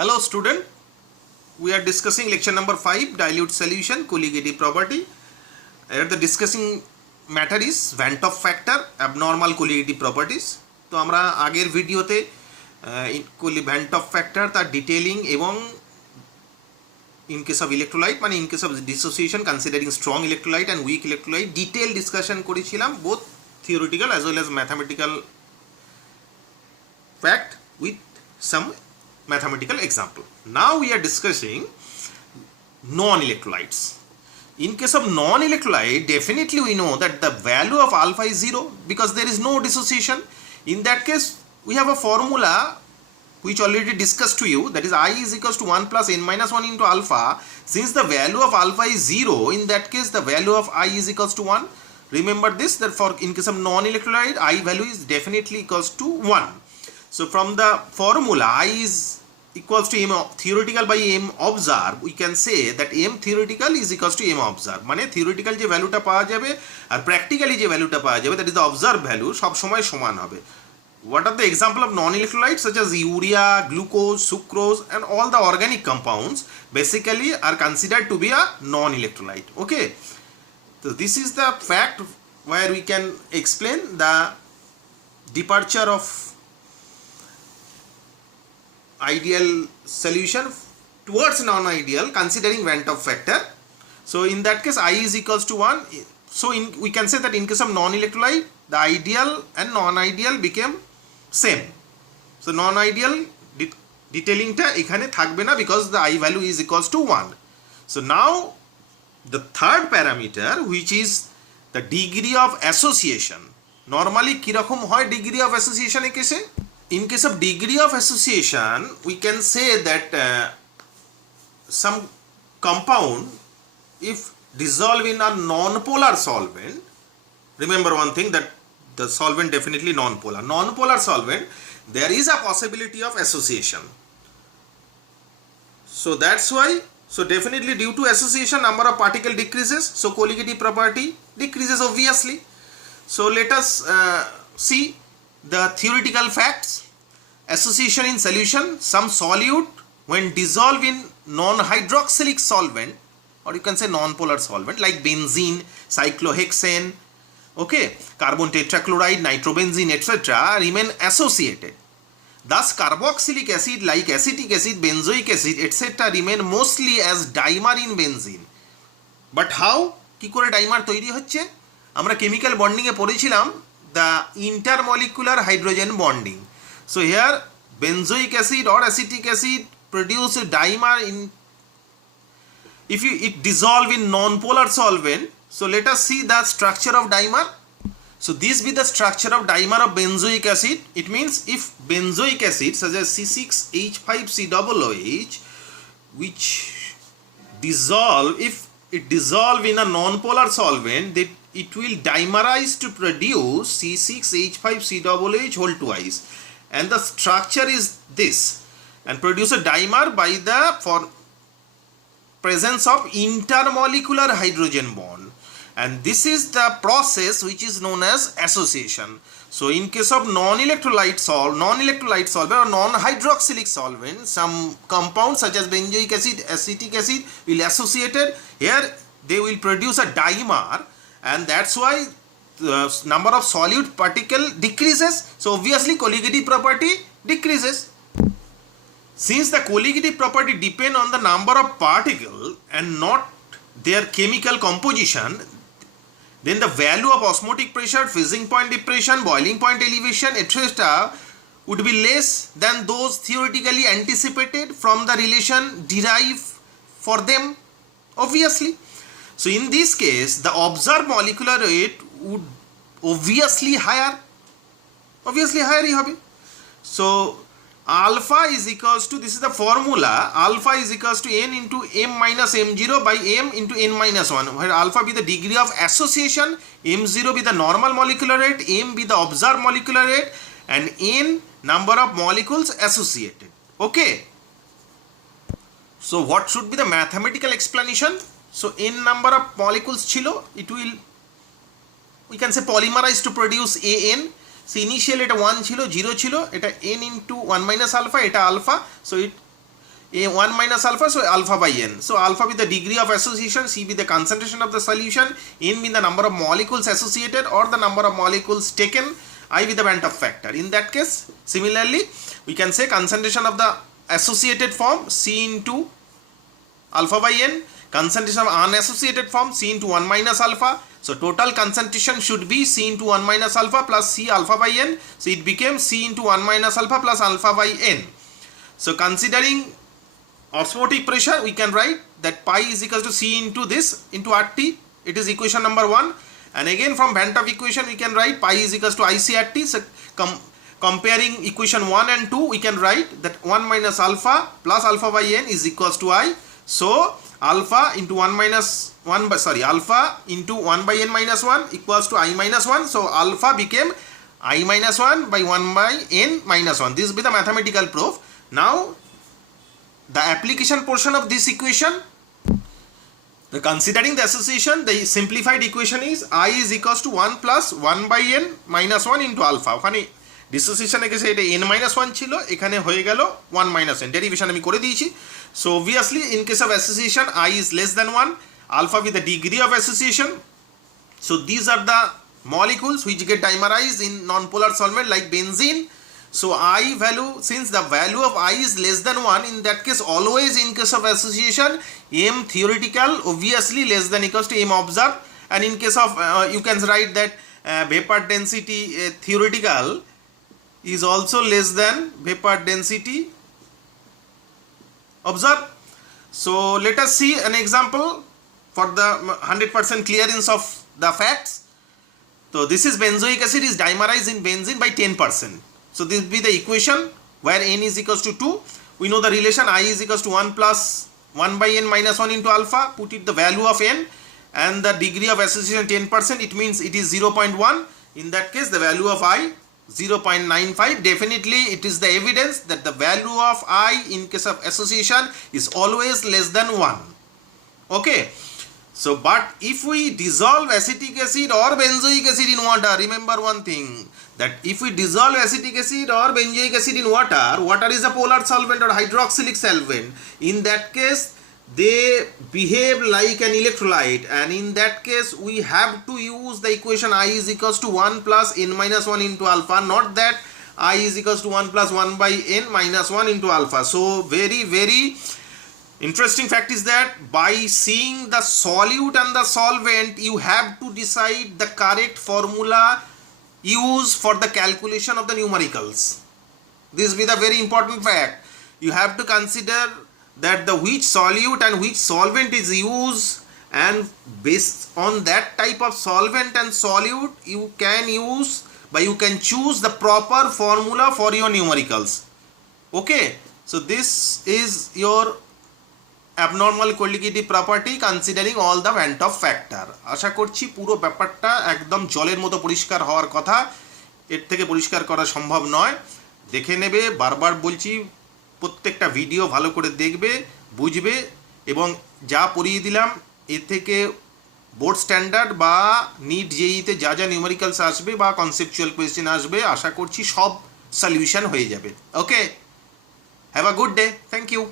Hello student, we are discussing lecture number 5, dilute solution, colligative property. Here the discussing matter is Van 't Hoff factor, abnormal colligative properties. তো আমরা আগের ভিডিওতে Van 't Hoff factor তার detailing এবং in case of electrolyte মানে in case of dissociation considering strong electrolyte and weak electrolyte detail discussion করেছিলাম both theoretical as well as mathematical fact with some mathematical example. Now we are discussing non-electrolytes. In case of non-electrolyte, definitely we know that the value of alpha is 0 because there is no dissociation. In that case, we have a formula which already discussed to you, that is I is equals to 1 plus n minus 1 into alpha. Since the value of alpha is 0, in that case the value of I is equals to 1. Remember this, that for in case of non-electrolyte, I value is definitely equals to 1. So from the formula I is equals to m theoretical by m observed, we can say that m theoretical is equals to m observed. মানে theoretical যে ভ্যালুটা পাওয়া যাবে আর practically যে ভ্যালুটা পাওয়া যাবে, that is the observed value, সব সময় সমান হবে. What are the example of non-electrolytes such as urea, glucose, sucrose and all the organic compounds basically are considered to be a non-electrolyte. Okay, so this is the fact where we can explain the departure of ideal solution towards non-ideal considering Van 't Hoff factor. So in that case I is equals to 1. So we can say that in case of non-electrolyte the ideal and non-ideal became same. So non-ideal detailing ta ekhane thakbe na because the I value is equals to 1. So now the third parameter, which is the degree of association. Normally kirokom hoy degree of association e case? In case of degree of association, we can say that some compound, if dissolved in a non-polar solvent, remember one thing, that the solvent definitely non-polar. Non-polar solvent, there is a possibility of association. So that's why, so definitely due to association, number of particle decreases, so colligative property decreases obviously. So let us see the theoretical facts. Association in solution, some solute when dissolved in non-hydroxylic solvent, or you can say non-polar solvent like benzene, cyclohexane, okay, carbon tetrachloride, nitrobenzene, etc. remain associated. Thus carboxylic acid like acetic acid, benzoic acid, etc. remain mostly as dimer in benzene. But how? কি করে dimer তৈরি হচ্ছে? আমরা chemical bonding এ পড়েছিলাম the intermolecular hydrogen bonding. So here benzoic acid or acetic acid produce a dimer in, if it dissolve in non-polar solvent. So let us see the structure of dimer. So this be the structure of dimer of benzoic acid. It means if benzoic acid such as C6H5COOH which dissolve, if it dissolve in a non-polar solvent, that it will dimerize to produce C6H5COOH whole twice, and the structure is this, and produce a dimer by the presence of intermolecular hydrogen bond, and this is the process which is known as association. So in case of non-electrolyte solvent or non-hydroxylic solvent, some compounds such as benzoic acid, acetic acid will associated. Here they will produce a dimer, and that's why the number of solute particle decreases. So obviously colligative property decreases. Since the colligative property depend on the number of particle and not their chemical composition, then the value of osmotic pressure, freezing point depression, boiling point elevation, etc. would be less than those theoretically anticipated from the relation derived for them, obviously. So in this case the observed molecular weight would obviously higher hi hobe. So alpha is equals to, this is the formula, alpha is equals to n into m minus m0 by m into n minus 1, where alpha be the degree of association, m0 be the normal molecular weight, m be the observed molecular weight, and n number of molecules associated. Okay, so what should be the mathematical explanation? So n number of molecules chilo, it will, we can say, polymerize to produce an. So initially এটা 1 ছিল 0 ছিল, এটা n into 1 minus alpha, এটা alpha, so it A1 minus alpha, so alpha by n. So alpha be the degree of association, C be the concentration of the solution, n be the number of molecules associated or the number of molecules taken, I be the Bandt factor. In that case, similarly, we can say concentration of the associated form C into alpha by n, concentration of unassociated form C into 1 minus alpha. So total concentration should be C into 1 minus alpha plus C alpha by n. So it became C into 1 minus alpha plus alpha by n. So considering osmotic pressure, we can write that pi is equal to C into this into RT. It is equation number 1. And again from Bandt equation, we can write pi is equal to IC RT. So comparing equation 1 and 2, we can write that 1 minus alpha plus alpha by n is equals to I. So alpha into 1 minus 1 by alpha into 1 by n minus 1 equals to I minus 1. So alpha became I minus 1 by 1 by n minus 1. This will be the mathematical proof. Now the application portion of this equation, considering the association, the simplified equation is I is equals to 1 plus 1 by n minus 1 into alpha. ওখানে ডিসোসিয়েশনে গেছে এটা n minus 1 ছিল, এখানে হয়ে গেল 1 minus n, derivation আমি করে দিয়েছি। So obviously in case of association I is less than 1, alpha with the degree of association. So these are the molecules which get dimerized in non-polar solvent like benzene. So I value, since the value of I is less than 1, in that case always in case of association M theoretical obviously less than equals to M observed, and in case of you can write that vapor density theoretical is also less than vapor density observed. So let us see an example for the 100% clearance of the facts. So this is benzoic acid is dimerized in benzene by 10%. So this will be the equation where n is equals to 2. We know the relation I is equals to 1 plus 1 by n minus 1 into alpha. Put it the value of n and the degree of association 10%. It means it is 0.1. In that case the value of I 0.95. Definitely it is the evidence that the value of I in case of association is always less than 1. Okay. So but if we dissolve acetic acid or benzoic acid in water, remember one thing, that if we dissolve acetic acid or benzoic acid in water, water is a polar solvent or hydroxylic solvent. In that case they behave like an electrolyte, and in that case we have to use the equation I is equals to 1 plus n minus 1 into alpha, not that I is equals to 1 plus 1 by n minus 1 into alpha. So very interesting fact is that by seeing the solute and the solvent, you have to decide the correct formula used for the calculation of the numericals. This will be the very important fact. You have to consider that the which solute and which solvent is used, and based on that type of solvent and solute you can choose the proper formula for your numericals. Okay, so this is your abnormal colligative property considering all the Bandt factor. আশা করছি পুরো ব্যাপারটা একদম জলের মতো পরিষ্কার হওয়ার কথা, এর থেকে পরিষ্কার করা সম্ভব নয়। দেখে নেবে, বারবার বলছি প্রত্যেকটা ভিডিও ভালো করে দেখবে, বুঝবে, এবং যা পড়িয়ে দিলাম এর থেকে বোর্ড স্ট্যান্ডার্ড বা নিট জেইতে যা যা নিউমেরিক্যালস আসবে বা কনসেপচুয়াল কোয়েশ্চেন আসবে, আশা করছি সব সলিউশন হয়ে যাবে। Okay, have a good day, thank you.